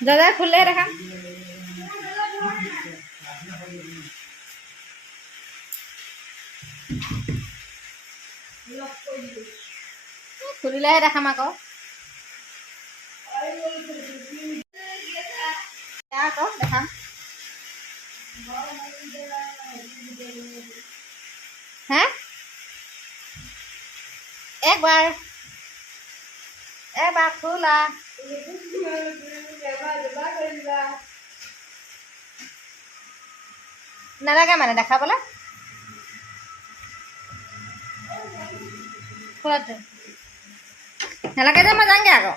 দাদা খুলে দেখা খুলিলেহে দেখাম আকৌ দেখাম হা একবাৰ খোলা নালাগে মানে দেখাবলৈ খোলাটো নালাগে যে মই যামগৈ আকৌ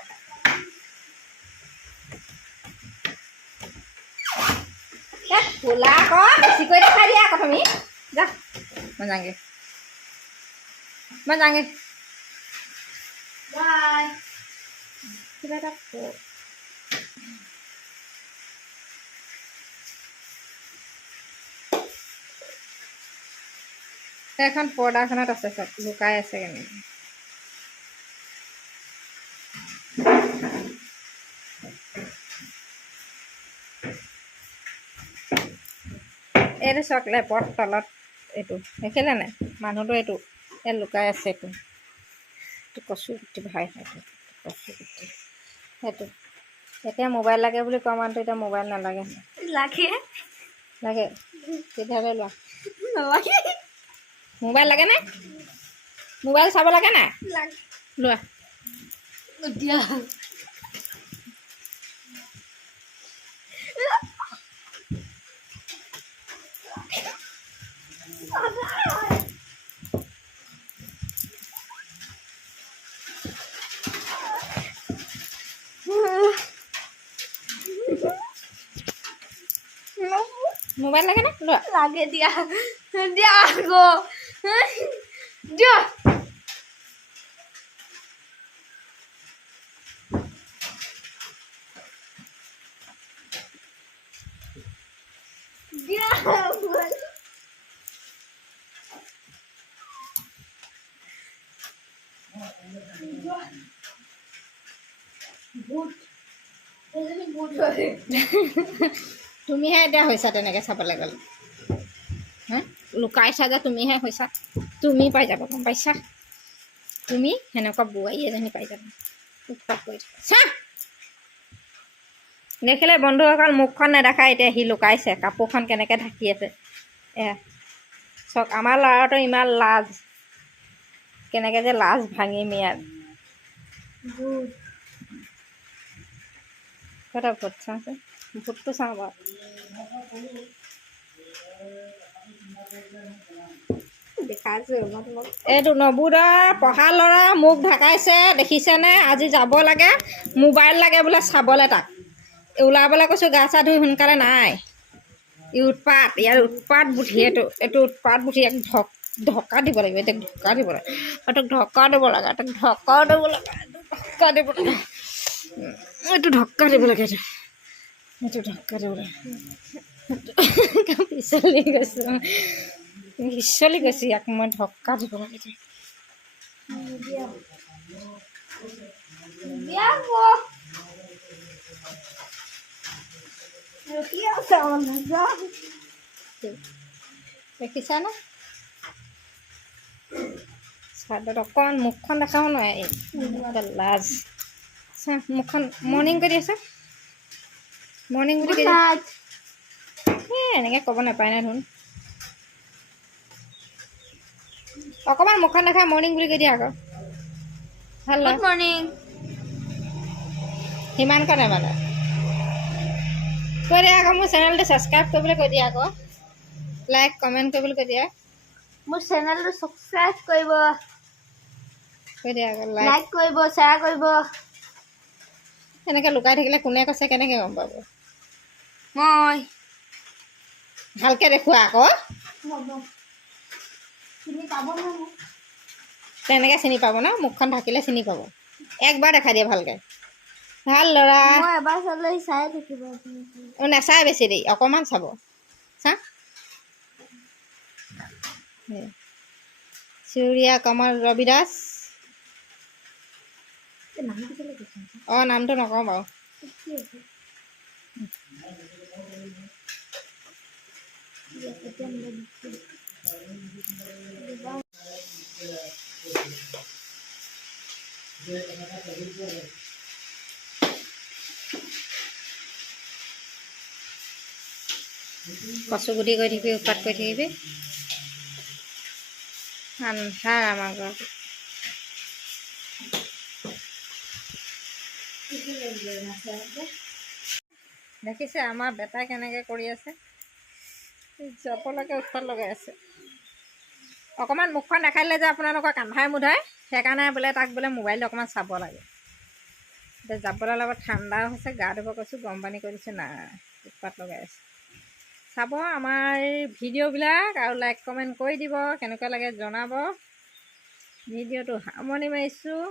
খোলা আকৌ বেছিকৈ দেখাই দিয়া আকৌ তুমি যা মই যামগৈ বাই কিবা এটা এখন পৰ্দাখনত আছে চব লুকাই আছে কেনেকৈ এইটো চক লেপৰ তলত এইটো দেখিলে নাই মানুহটো এইটো ইয়াত লুকাই আছে এইটো কচু গুটি ভাই সেইটো কচু গুটি সেইটো এতিয়া মোবাইল লাগে বুলি কোৱা মানুহটো এতিয়া মোবাইল নালাগে লাগে তেতিয়াহ'লে লোৱা নালাগে মোবাইল লাগে নাই মোবাইল চাব লাগে নাই লোৱা দিয়া মোবাইল লাগে না লোৱা লাগে দিয়া দিয়া আকৌ দিয়া দিয়া তুমিহে এতিয়া হৈছা তেনেকৈ চাবলৈ গ'লে হা লুকাইছা যে তুমিহে হৈছা তুমি পাই যাবা গম পাইছা তুমি সেনেকুৱা বোৱাৰী এজনী পাই যাবা উৎপাত কৰি চা দেখিলে বন্ধুসকল মুখখন নেদেখাই এতিয়া সি লুকাইছে কাপোৰখন কেনেকৈ ঢাকি আছে এয়া চাওক আমাৰ ল'ৰাটোৰ ইমান লাজ কেনেকৈ যে লাজ ভাঙিম ইয়াত ক'তা ভোট চাওঁচোন ভোটটো চাওঁ বাৰু এইটো নবুদৰ পঢ়া ল'ৰা মুখ ঢাকাইছে দেখিছেনে আজি যাব লাগে মোবাইল লাগে বোলে চাবলৈ তাক ওলাবলৈ কৈছোঁ গা চা ধুই সোনকালে নাই ই উৎপাত ইয়াৰ উৎপাত বুদ্ধি এইটো উৎপাত বুদ্ধি ইয়াক ঢকা দিব লাগিব এতিয়া ঢকা দিব লাগে এইটোক ঢকা দিব লাগে এইটো ঢকা দিব লাগে এইটো ঢকা দিব লাগে এইটো ঢকা দিব লাগে পিছলি গৈছোঁ ইয়াক মই ঢকা দিব লাগে দেখিছানে চাদত অকণ মুখখন দেখাব নোৱাৰে লাজ মুখখন মৰ্ণিং কৰি আছে মৰ্ণিং বুলি এনেকৈ ক'ব নাপায় নাই ধোন অকণমান মুখখন দেখাই মৰ্ণিং বুলি কৈ দিয়া আকৌ ভাল গুড মৰ্ণিং সিমান কৰে মানে কৈ দিয়া আকৌ মোৰ চেনেলটো ছাবস্ক্ৰাইব কৰিবলৈ কৈ দিয়া আকৌ লাইক কমেণ্ট কৰিবলৈ কৈ দিয়া মোৰ চেনেলটো ছাবস্ক্ৰাইব কৰিব কৈ দিয়া আকৌ লাইক কৰিব শ্বেয়াৰ কৰিব এনেকৈ লুকাই থাকিলে কোনে কৈছে কেনেকৈ গম পাব মই ভালকৈ দেখুওৱা আকৌ তেনেকৈ চিনি পাব ন মুখখন ঢাকিলে চিনি পাব একবাৰ দেখাই দিয়ে ভালকৈ ভাল ল'ৰা এবাৰ চালে চাই থাকিব নাচাই বেছি দেৰি অকণমান চাব চা চিউৰিয়া কমল ৰবি দাস অঁ নামটো নকওঁ বাৰু কচু গুটি কৰি থাকিবি, উৎপাত কৰি থাকিবি। আন্ধাৰ আমাৰ ঘৰত। দেখিছে আমাৰ বেটাই কেনেকৈ কৰি আছে, যাবলৈকে উৎপাত লগাই আছে। অকণমান মুখখন দেখাই দিলে যে আপোনালোকৰ কান্ধাই মুধাই, সেইকাৰণে বোলে তাক বোলে মোবাইলটো অকণমান চাব লাগে। এতিয়া যাবলৈ লগত ঠাণ্ডাও হৈছে, গা ধুব কৈছোঁ, গৰম পানী কৰি দিছোঁ, নাই উৎপাত লগাই আছে। চাব আমাৰ ভিডিঅ'বিলাক আৰু লাইক কমেণ্ট কৰি দিব, কেনেকুৱা লাগে জনাব। ভিডিঅ'টো সামৰণি মাৰিছোঁ।